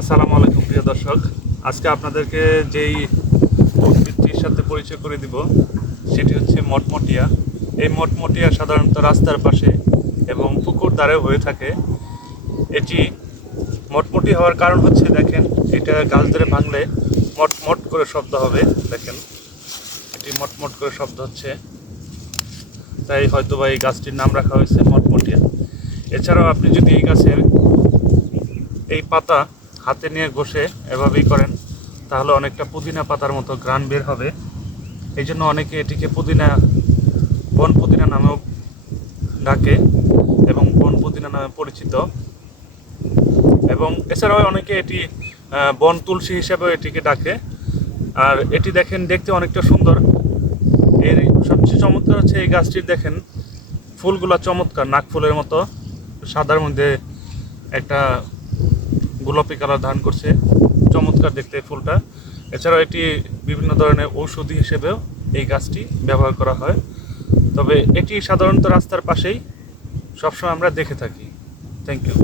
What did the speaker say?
আসসালামু আলাইকুম প্রিয় দর্শক। আজকে আপনাদেরকে যেই উদ্ভিদটির সাথে পরিচয় করে দিব সেটি হচ্ছে মটমটিয়া। এই মটমটিয়া সাধারণত রাস্তার পাশে এবং পুকুর ধারে হয়ে থাকে। এটি মটমটি হওয়ার কারণ হচ্ছে, দেখেন, এটা গাছ ধরে ভাঙলে মটমট করে শব্দ হবে। দেখেন, এটি মটমট করে শব্দ হচ্ছে, তাই হয়তোবা এই গাছটির নাম রাখা হয়েছে মটমটিয়া। এছাড়াও আপনি যদি এই গাছের এই পাতা হাতে নিয়ে ঘষে এভাবেই করেন, তাহলে অনেকটা পুদিনা পাতার মতো ঘ্রাণ বের হবে। এই জন্য অনেকে এটিকে বন পুদিনা নামেও ডাকে এবং বন পুদিনা নামে পরিচিত। এবং এছাড়াও অনেকে এটি বন তুলসী হিসেবেও এটিকে ডাকে। আর এটি দেখেন, দেখতে অনেকটা সুন্দর। এর সবচেয়ে চমৎকার হচ্ছে এই গাছটির, দেখেন, ফুলগুলা চমৎকার, নাক ফুলের মতো সাদার মধ্যে একটা গোলাপি কালার ধারণ করছে। চমৎকার দেখতে ফুলটা। এছাড়াও এটি বিভিন্ন ধরনের ঔষধি হিসেবেও এই গাছটি ব্যবহার করা হয়। তবে এটি সাধারণত রাস্তার পাশেই সবসময় আমরা দেখে থাকি। Thank you.